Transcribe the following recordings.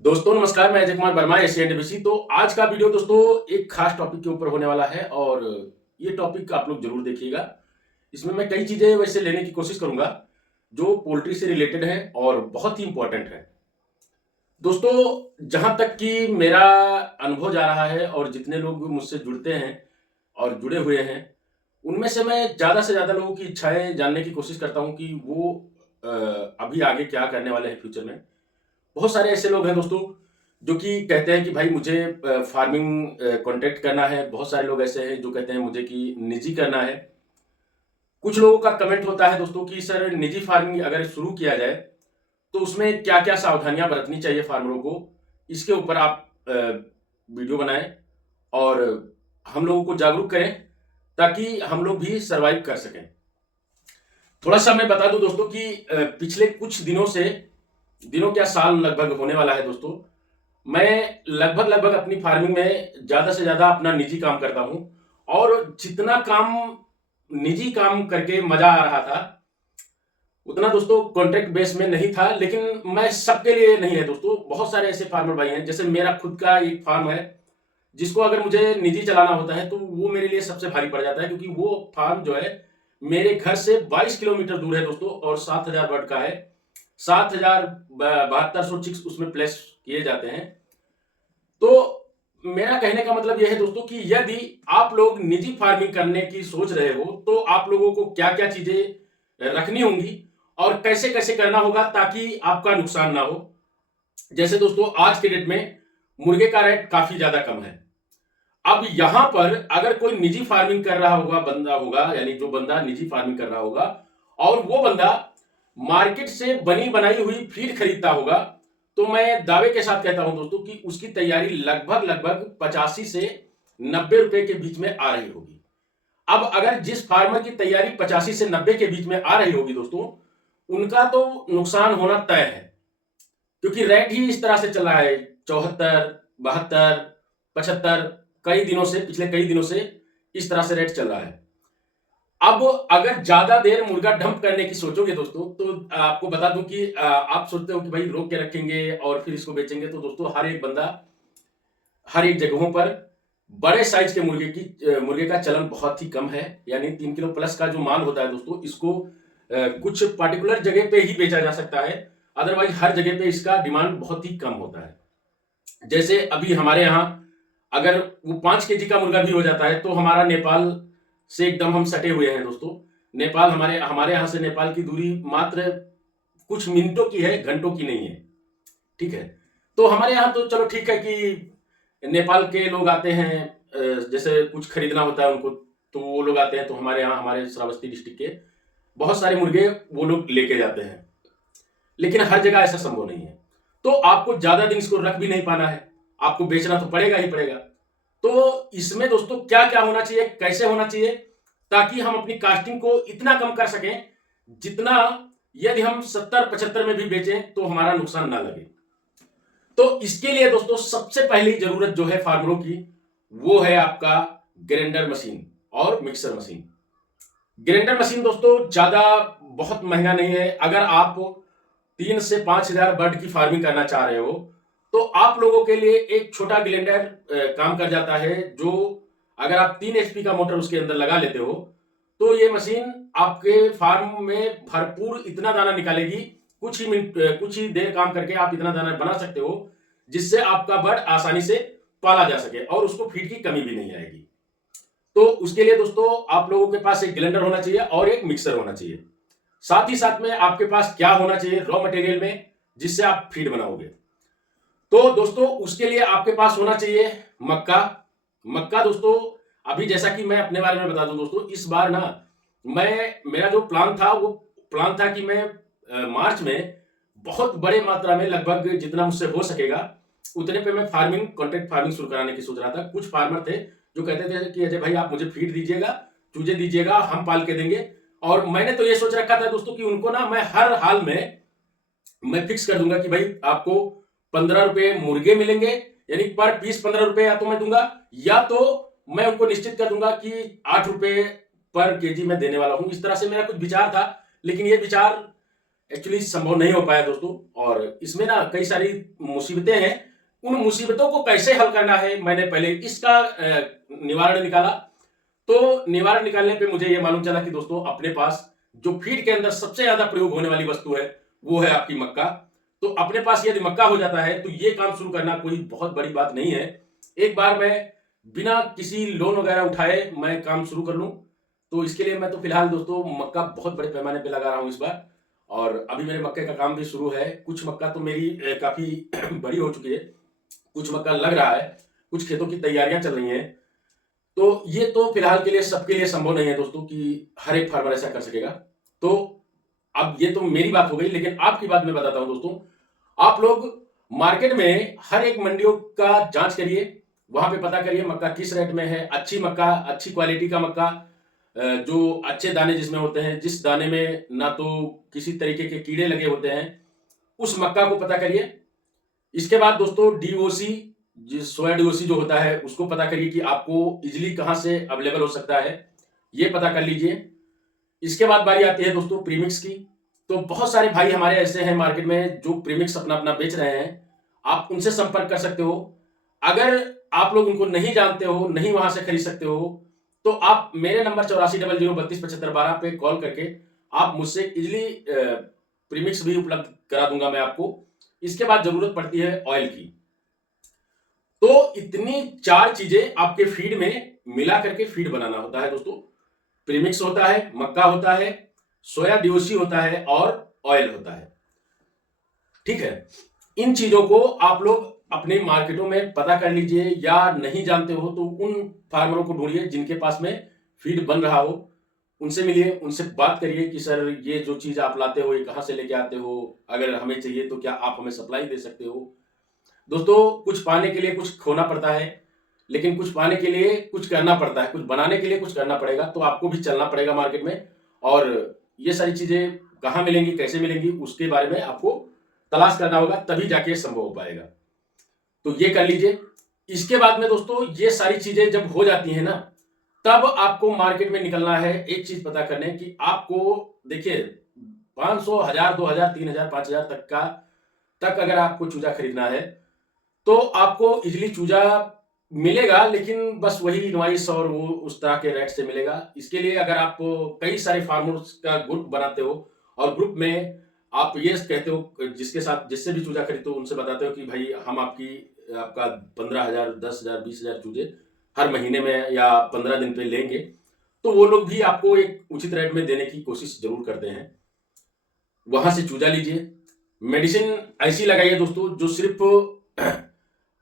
दोस्तों नमस्कार, मैं अजय कुमार वर्मा एशियन डीबीसी। तो आज का वीडियो दोस्तों एक खास टॉपिक के ऊपर होने वाला है और ये टॉपिक आप लोग जरूर देखिएगा। इसमें मैं कई चीजें वैसे लेने की कोशिश करूंगा जो पोल्ट्री से रिलेटेड है और बहुत ही इंपॉर्टेंट है। दोस्तों जहां तक कि मेरा अनुभव जा रहा है और जितने लोग मुझसे जुड़ते हैं और जुड़े हुए हैं, उनमें से ज्यादा लोगों की इच्छाएं जानने की कोशिश करता हूं कि वो अभी आगे क्या करने वाले हैं फ्यूचर में। बहुत सारे ऐसे लोग हैं दोस्तों जो कि कहते हैं कि भाई मुझे फार्मिंग कॉन्ट्रैक्ट करना है। बहुत सारे लोग ऐसे हैं जो कहते हैं मुझे कि निजी करना है। कुछ लोगों का कमेंट होता है दोस्तों कि सर निजी फार्मिंग अगर शुरू किया जाए तो उसमें क्या क्या सावधानियां बरतनी चाहिए फार्मरों को। इसके ऊपर आप वीडियो बनाएं और हम लोगों को जागरूक करें ताकि हम लोग भी सरवाइव कर सकें। थोड़ा सा मैं बता दूं दोस्तों कि पिछले कुछ दिनों से, दिनों क्या साल लगभग होने वाला है दोस्तों, मैं लगभग अपनी फार्मिंग में ज़्यादा से ज़्यादा अपना निजी काम करता हूँ। और जितना काम निजी काम करके मज़ा आ रहा था, उतना दोस्तों कॉन्ट्रैक्ट बेस में नहीं था। लेकिन मैं सबके लिए नहीं है दोस्तों, बहुत सारे ऐसे फार्मर भाई हैं, जैसे मेरा खुद का एक फार्म है, जिसको अगर मुझे निजी चलाना होता है तो वो मेरे लिए सबसे भारी पड़ जाता है, क्योंकि वो फार्म जो है मेरे घर से 22 किलोमीटर दूर है दोस्तों और 7,000 बर्ड का है। 7,072 चिक्स उसमें प्लेस किए जाते हैं। तो मेरा कहने का मतलब यह है दोस्तों कि यदि आप लोग निजी फार्मिंग करने की सोच रहे हो तो आप लोगों को क्या क्या चीजें रखनी होंगी और कैसे कैसे करना होगा ताकि आपका नुकसान ना हो। जैसे दोस्तों आज के डेट में मुर्गे का रेट काफी ज्यादा कम है। अब यहां पर अगर कोई निजी फार्मिंग कर रहा होगा, बंदा होगा, यानी जो बंदा निजी फार्मिंग कर रहा होगा और वो बंदा मार्केट से बनी बनाई हुई फीड खरीदता होगा, तो मैं दावे के साथ कहता हूं दोस्तों कि उसकी तैयारी लगभग लगभग 85 से 90 रुपए के बीच में आ रही होगी। अब अगर जिस फार्मर की तैयारी 85 से 90 के बीच में आ रही होगी दोस्तों, उनका तो नुकसान होना तय है, क्योंकि रेट ही इस तरह से चल रहा है। 74, 72, 75, कई दिनों से, पिछले कई दिनों से इस तरह से रेट चल रहा है। अब अगर ज्यादा देर मुर्गा डंप करने की सोचोगे दोस्तों, तो आपको बता दूं कि आप सोचते हो कि भाई रोक के रखेंगे और फिर इसको बेचेंगे, तो दोस्तों हर एक बंदा हर एक जगहों पर बड़े साइज के मुर्गे का चलन बहुत ही कम है। यानी 3 किलो प्लस का जो माल होता है दोस्तों, इसको कुछ पर्टिकुलर जगह पे ही बेचा जा सकता है, अदरवाइज हर जगह पे इसका डिमांड बहुत ही कम होता है। जैसे अभी हमारे यहाँ अगर वो 5 केजी का मुर्गा भी हो जाता है तो हमारा नेपाल से एकदम हम सटे हुए हैं दोस्तों। नेपाल, हमारे हमारे यहाँ से नेपाल की दूरी मात्र कुछ मिनटों की है, घंटों की नहीं है। ठीक है, तो हमारे यहाँ तो चलो ठीक है कि नेपाल के लोग आते हैं, जैसे कुछ खरीदना होता है उनको, तो वो लोग आते हैं, तो हमारे यहाँ, हमारे श्रावस्ती डिस्ट्रिक्ट के बहुत सारे मुर्गे वो लोग लेके जाते हैं। लेकिन हर जगह ऐसा संभव नहीं है, तो आपको ज्यादा दिन इसको रख भी नहीं पाना है, आपको बेचना तो पड़ेगा ही पड़ेगा। तो इसमें दोस्तों क्या क्या होना चाहिए, कैसे होना चाहिए, ताकि हम अपनी कास्टिंग को इतना कम कर सकें जितना यदि हम 70-75 में भी बेचें तो हमारा नुकसान ना लगे। तो इसके लिए दोस्तों सबसे पहली जरूरत जो है फार्मरों की, वो है आपका ग्राइंडर मशीन और मिक्सर मशीन। ग्राइंडर मशीन दोस्तों ज्यादा बहुत महंगा नहीं है। अगर आप 3 से 5 हजार बर्ड की फार्मिंग करना चाह रहे हो तो आप लोगों के लिए एक छोटा ग्राइंडर काम कर जाता है, जो अगर आप 3 HP का मोटर उसके अंदर लगा लेते हो तो ये मशीन आपके फार्म में भरपूर इतना दाना निकालेगी। कुछ ही देर काम करके आप इतना दाना बना सकते हो जिससे आपका बर्ड आसानी से पाला जा सके और उसको फीड की कमी भी नहीं आएगी। तो उसके लिए दोस्तों आप लोगों के पास एक ग्राइंडर होना चाहिए और एक मिक्सर होना चाहिए। साथ ही साथ में आपके पास क्या होना चाहिए रॉ मटेरियल में, जिससे आप फीड बनाओगे। तो दोस्तों उसके लिए आपके पास होना चाहिए मक्का। मक्का दोस्तों, अभी जैसा कि मैं अपने बारे में बता दूं दोस्तों, इस बार ना मेरा जो प्लान था वो प्लान था कि मैं मार्च में बहुत बड़े मात्रा में, लगभग जितना मुझसे हो सकेगा उतने पे मैं फार्मिंग, कॉन्ट्रैक्ट फार्मिंग शुरू कराने की सोच रहा था। कुछ फार्मर थे जो कहते थे कि अजय भाई आप मुझे फीड दीजिएगा, चूजे दीजिएगा, हम पाल के देंगे। और मैंने तो ये सोच रखा था दोस्तों कि उनको ना मैं हर हाल में मैं फिक्स कर दूंगा कि भाई आपको 15 रुपए मुर्गे मिलेंगे, यानी पर पीस 15 रुपए या तो मैं दूंगा, या तो मैं उनको निश्चित कर दूंगा कि 8 रुपए पर केजी मैं देने वाला हूं। इस तरह से मेरा कुछ विचार था, लेकिन ये विचार एक्चुअली संभव नहीं हो पाया दोस्तों। और इसमें ना कई सारी मुसीबतें हैं, उन मुसीबतों को कैसे हल करना है, मैंने पहले इसका निवारण निकाला। तो निवारण निकालने पे मुझे ये मालूम चला कि दोस्तों अपने पास जो फीड के अंदर सबसे ज्यादा प्रयोग होने वाली वस्तु है वो है आपकी मक्का। तो अपने पास यदि मक्का हो जाता है तो ये काम शुरू करना कोई बहुत बड़ी बात नहीं है। एक बार मैं बिना किसी लोन वगैरह उठाए मैं काम शुरू कर लूं। तो इसके लिए मैं तो फिलहाल दोस्तों मक्का बहुत बड़े पैमाने पे लगा रहा हूं इस बार। और अभी मेरे मक्के का काम भी शुरू है। कुछ मक्का तो मेरी काफी बड़ी हो चुकी है, कुछ मक्का लग रहा है, कुछ खेतों की तैयारियां चल रही हैं। तो ये तो फिलहाल के लिए सबके लिए संभव नहीं है दोस्तों कि हर एक फार्मर ऐसा कर सकेगा। तो अब ये तो मेरी बात हो गई, लेकिन आपकी बात मैं बताता हूं दोस्तों। आप लोग मार्केट में हर एक मंडियों का जांच करिए, वहां पे पता करिए मक्का किस रेट में है। अच्छी मक्का, अच्छी क्वालिटी का मक्का, जो अच्छे दाने जिसमें होते हैं, जिस दाने में ना तो किसी तरीके के कीड़े लगे होते हैं, उस मक्का को पता करिए। इसके बाद दोस्तों डीओसी, जिस सोया डीओसी जो होता है उसको पता करिए कि आपको इजिली कहां से अवेलेबल हो सकता है, ये पता कर लीजिए। इसके बाद बारी आती है दोस्तों प्रीमिक्स की। तो बहुत सारे भाई हमारे ऐसे हैं मार्केट में जो प्रीमिक्स अपना अपना बेच रहे हैं, आप उनसे संपर्क कर सकते हो। अगर आप लोग उनको नहीं जानते हो, नहीं वहां से खरीद सकते हो, तो आप मेरे नंबर 8400327512 पे कॉल करके आप मुझसे इजिली प्रीमिक्स भी उपलब्ध करा दूंगा मैं आपको। इसके बाद जरूरत पड़ती है ऑयल की। तो इतनी चार चीजें आपके फीड में मिला करके फीड बनाना होता है दोस्तों। प्रीमिक्स होता है, मक्का होता है, सोया डीओसी होता है और ऑयल होता है। ठीक है, इन चीजों को आप लोग अपने मार्केटों में पता कर लीजिए, या नहीं जानते हो तो उन फार्मरों को ढूंढिए जिनके पास में फीड बन रहा हो, उनसे मिलिए, उनसे बात करिए कि सर ये जो चीज आप लाते हो ये कहां से लेके आते हो, अगर हमें चाहिए तो क्या आप हमें सप्लाई दे सकते हो। दोस्तों कुछ पाने के लिए कुछ खोना पड़ता है, लेकिन कुछ पाने के लिए कुछ करना पड़ता है, कुछ बनाने के लिए कुछ करना पड़ेगा। तो आपको भी चलना पड़ेगा मार्केट में, और ये सारी चीजें कहां मिलेंगी, कैसे मिलेंगी, उसके बारे में आपको तलाश करना होगा, तभी जाके संभव हो पाएगा। तो ये कर लीजिए। इसके बाद में दोस्तों ये सारी चीजें जब हो जाती है ना, तब आपको मार्केट में निकलना है एक चीज पता करने की। आपको देखिए 500, 1000, 2000, 3000, 5000 तक अगर आपको चूजा खरीदना है तो आपको इजिली चूजा मिलेगा, लेकिन बस वही इनवाइस और वो उस तरह के रेट से मिलेगा। इसके लिए अगर आप कई सारे फार्मर्स का ग्रुप बनाते हो और ग्रुप में आप ये कहते हो, जिसके साथ जिससे भी चूजा खरीदते हो उनसे बताते हो कि भाई हम आपका 15,000, 10,000, 20,000 चूजे हर महीने में या 15 दिन पे लेंगे, तो वो लोग भी आपको एक उचित रेट में देने की कोशिश जरूर करते हैं। वहां से चूजा लीजिए। मेडिसिन ऐसी लगाइए दोस्तों जो सिर्फ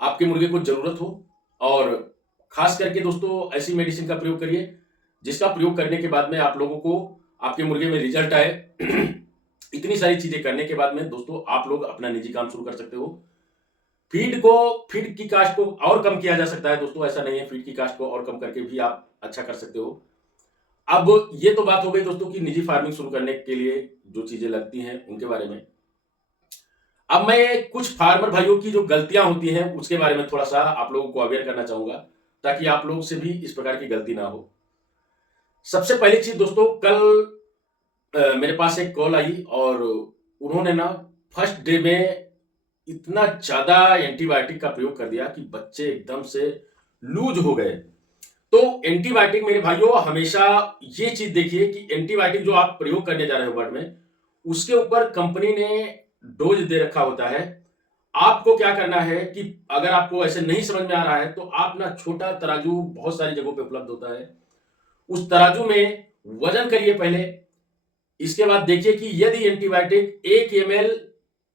आपके मुर्गे को जरूरत हो, और खास करके दोस्तों ऐसी मेडिसिन का प्रयोग करिए जिसका प्रयोग करने के बाद में आप लोगों को आपके मुर्गे में रिजल्ट आए। इतनी सारी चीजें करने के बाद में दोस्तों आप लोग अपना निजी काम शुरू कर सकते हो। फीड की कास्ट को और कम किया जा सकता है दोस्तों, ऐसा नहीं है, फीड की कास्ट को और कम करके भी आप अच्छा कर सकते हो। अब ये तो बात हो गई दोस्तों कि निजी फार्मिंग शुरू करने के लिए जो चीजें लगती हैं उनके बारे में। अब मैं कुछ फार्मर भाइयों की जो गलतियां होती हैं उसके बारे में थोड़ा सा आप लोगों को अवेयर करना चाहूंगा, ताकि आप लोगों से भी इस प्रकार की गलती ना हो। सबसे पहली चीज दोस्तों, कल मेरे पास एक कॉल आई और उन्होंने ना फर्स्ट डे में इतना ज्यादा एंटीबायोटिक का प्रयोग कर दिया कि बच्चे एकदम से लूज हो गए। तो एंटीबायोटिक मेरे भाइयों, हमेशा ये चीज देखिए कि एंटीबायोटिक जो आप प्रयोग करने जा रहे हो वर्ड में, उसके ऊपर कंपनी ने डोज दे रखा होता है। आपको क्या करना है कि अगर आपको ऐसे नहीं समझ में आ रहा है तो आप ना छोटा तराजू बहुत सारी जगहों पे उपलब्ध होता है, उस तराजू में वजन करिए पहले। इसके बाद देखिए कि यदि एंटीबायोटिक 1 ml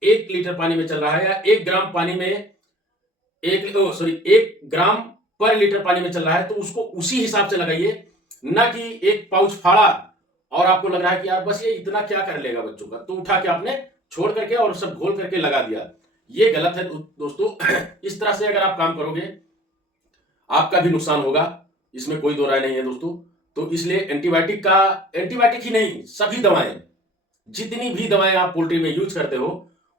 1 लीटर पानी में चल रहा है, या 1 ग्राम पानी में 1 ग्राम पर लीटर पानी में चल रहा है, तो उसको उसी हिसाब से लगाइए, ना कि एक पाउच फाड़ा और आपको लग रहा है कि यार बस ये इतना क्या कर लेगा बच्चों का, तो उठा के आपने छोड़ करके और सब घोल करके लगा दिया। ये गलत है दोस्तों। इस तरह से अगर आप काम करोगे आपका भी नुकसान होगा, इसमें कोई दो राय नहीं है दोस्तों। तो इसलिए एंटीबायोटिक ही नहीं, सभी दवाएं, जितनी भी दवाएं आप पोल्ट्री में यूज करते हो,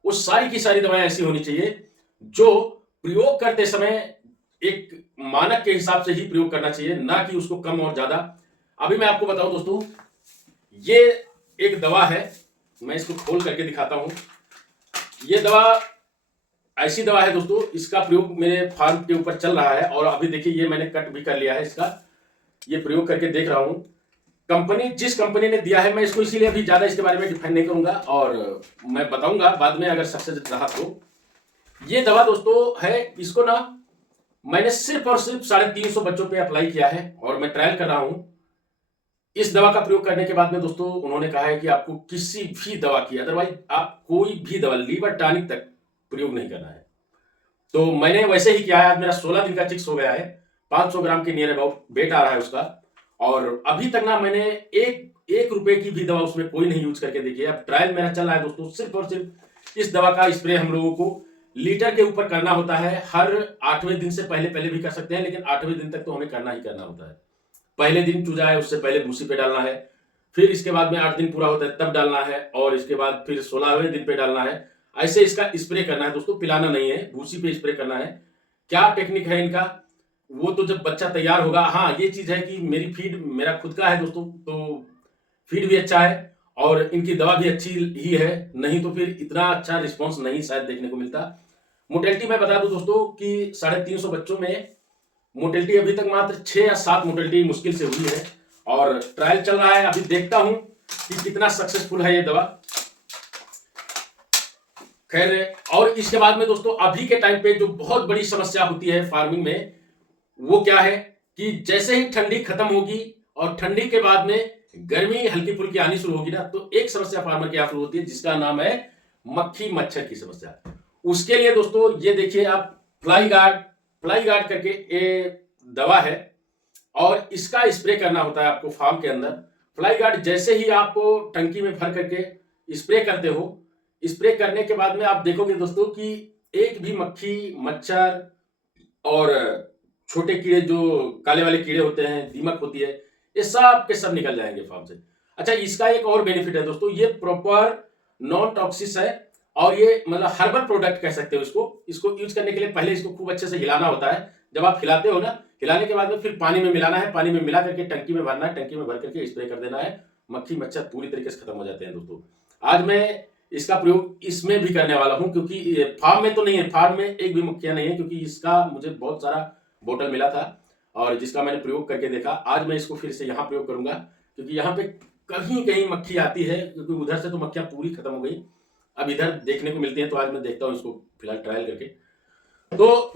वो सारी की सारी दवाएं ऐसी होनी चाहिए जो प्रयोग करते समय एक मानक के हिसाब से ही प्रयोग करना चाहिए, ना कि उसको कम और ज्यादा। अभी मैं आपको बताऊं दोस्तों, ये एक दवा है, मैं इसको खोल करके दिखाता हूँ। ये दवा ऐसी दवा है दोस्तों, इसका प्रयोग मेरे फार्म के ऊपर चल रहा है और अभी देखिए ये मैंने कट भी कर लिया है इसका, ये प्रयोग करके देख रहा हूँ। कंपनी जिस कंपनी ने दिया है मैं इसको इसीलिए अभी ज्यादा इसके बारे में डिफाइन नहीं करूंगा और मैं बताऊंगा बाद में अगर सक्सेस रहा तो। ये दवा दोस्तों है, इसको ना मैंने सिर्फ और सिर्फ 350 बच्चों पे अप्लाई किया है और मैं ट्रायल कर रहा हूं। इस दवा का प्रयोग करने के बाद में दोस्तों उन्होंने कहा है कि आपको किसी भी दवा की, अदरवाइज आप कोई भी दवा लीवर टॉनिक तक प्रयोग नहीं करना है। तो मैंने वैसे ही किया है। आज मेरा 16 दिन का चिक्स हो गया है, 500 ग्राम के नियर अबाउट वेट आ रहा है उसका, और अभी तक ना मैंने एक रुपए की भी दवा उसमें कोई नहीं यूज करके देखी है। अब ट्रायल मेरा चल रहा है दोस्तों। सिर्फ और सिर्फ इस दवा का स्प्रे हम लोगों को लीटर के ऊपर करना होता है। हर 8वें दिन से पहले पहले भी कर सकते हैं, लेकिन 8वें दिन तक तो हमें करना ही करना होता है। पहले दिन चूजा है उससे पहले भूसी पे डालना है, फिर इसके बाद में 8 दिन पूरा होता है तब डालना है, और इसके बाद फिर 16वें दिन पे डालना है। ऐसे इसका स्प्रे करना है दोस्तों, पिलाना नहीं है, भूसी पे स्प्रे करना है। क्या टेक्निक है इनका वो तो जब बच्चा तैयार होगा। हाँ, ये चीज है कि मेरी फीड मेरा खुद का है दोस्तों, तो फीड भी अच्छा है और इनकी दवा भी अच्छी ही है, नहीं तो फिर इतना अच्छा रिस्पॉन्स नहीं शायद देखने को मिलता। मोटेलिटी मैं बता दूं दोस्तों कि 350 बच्चों में मोटेलिटी अभी तक मात्र 6 या 7 मोटेलिटी मुश्किल से हुई है और ट्रायल चल रहा है। अभी देखता हूं कि कितना सक्सेसफुल है ये दवा। खैर, और इसके बाद में दोस्तों अभी के टाइम पे जो बहुत बड़ी समस्या होती है फार्मिंग में वो क्या है कि जैसे ही ठंडी खत्म होगी और ठंडी के बाद में गर्मी हल्की फुल्की आनी शुरू होगी ना, तो एक समस्या फार्मर की शुरू होती है जिसका नाम है मक्खी मच्छर की समस्या। उसके लिए दोस्तों ये देखिए आप, फ्लाई गार्ड करके ये दवा है और इसका स्प्रे करना होता है आपको फार्म के अंदर। फ्लाई गार्ड जैसे ही आप टंकी में भर करके स्प्रे करते हो, स्प्रे करने के बाद में आप देखोगे दोस्तों कि एक भी मक्खी मच्छर और छोटे कीड़े जो काले वाले कीड़े होते हैं, दीमक होती है, ये सब के सब निकल जाएंगे फार्म से। अच्छा, इसका एक और बेनिफिट है दोस्तों, ये प्रॉपर नॉन टॉक्सिस है और ये मतलब हर्बल प्रोडक्ट कह सकते हो इसको यूज करने के लिए पहले इसको खूब अच्छे से हिलाना होता है। जब आप हिलाते हो ना, हिलाने के बाद में फिर पानी में मिलाना है, पानी में मिला करके टंकी में भरना है, टंकी में भर करके स्प्रे कर देना है। मक्खी मच्छर पूरी तरीके से खत्म हो जाते हैं दोस्तों। आज मैं इसका प्रयोग इसमें भी करने वाला हूं, क्योंकि फार्म में तो नहीं है, फार्म में एक भी मक्खियां नहीं है, क्योंकि इसका मुझे बहुत सारा बोतल मिला था और जिसका मैंने प्रयोग करके देखा। आज मैं इसको फिर से यहाँ प्रयोग करूंगा, क्योंकि यहाँ पे कहीं कहीं मक्खी आती है, क्योंकि उधर से तो मक्खियां पूरी खत्म हो गई, अब इधर देखने को मिलती है। तो आज मैं देखता हूँ इसको फिलहाल ट्रायल करके। तो